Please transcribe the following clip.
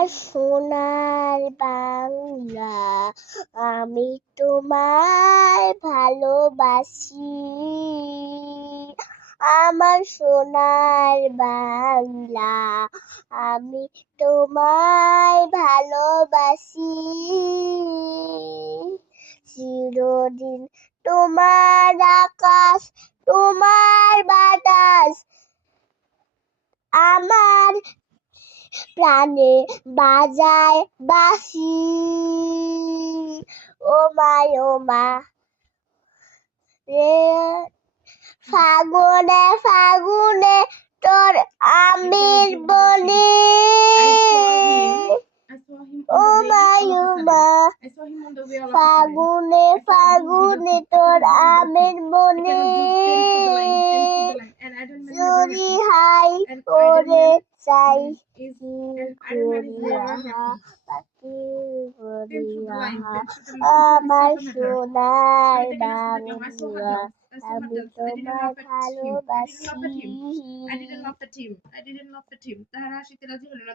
আমার সোনার বাংলা, আমি তোমায় ভালোবাসি। আমার সোনার বাংলা, আমি তোমায় ভালোবাসি। চিরদিন তোমার আকাশ, তোমার বাতাস আমার প্রাণে বাজায় বাঁশি। ও মা রে, ফাগুনে ফাগুনে তোর আমির বলি। ও মা ফাগুনে ফাগুনে তোর আমির বলি। চুরি হাই করে চাই আমার সোনার বাংলা, আমি তোমায় ভালোবাসি। I didn't love the team. তাহারা আসিতে রাজি হলো না।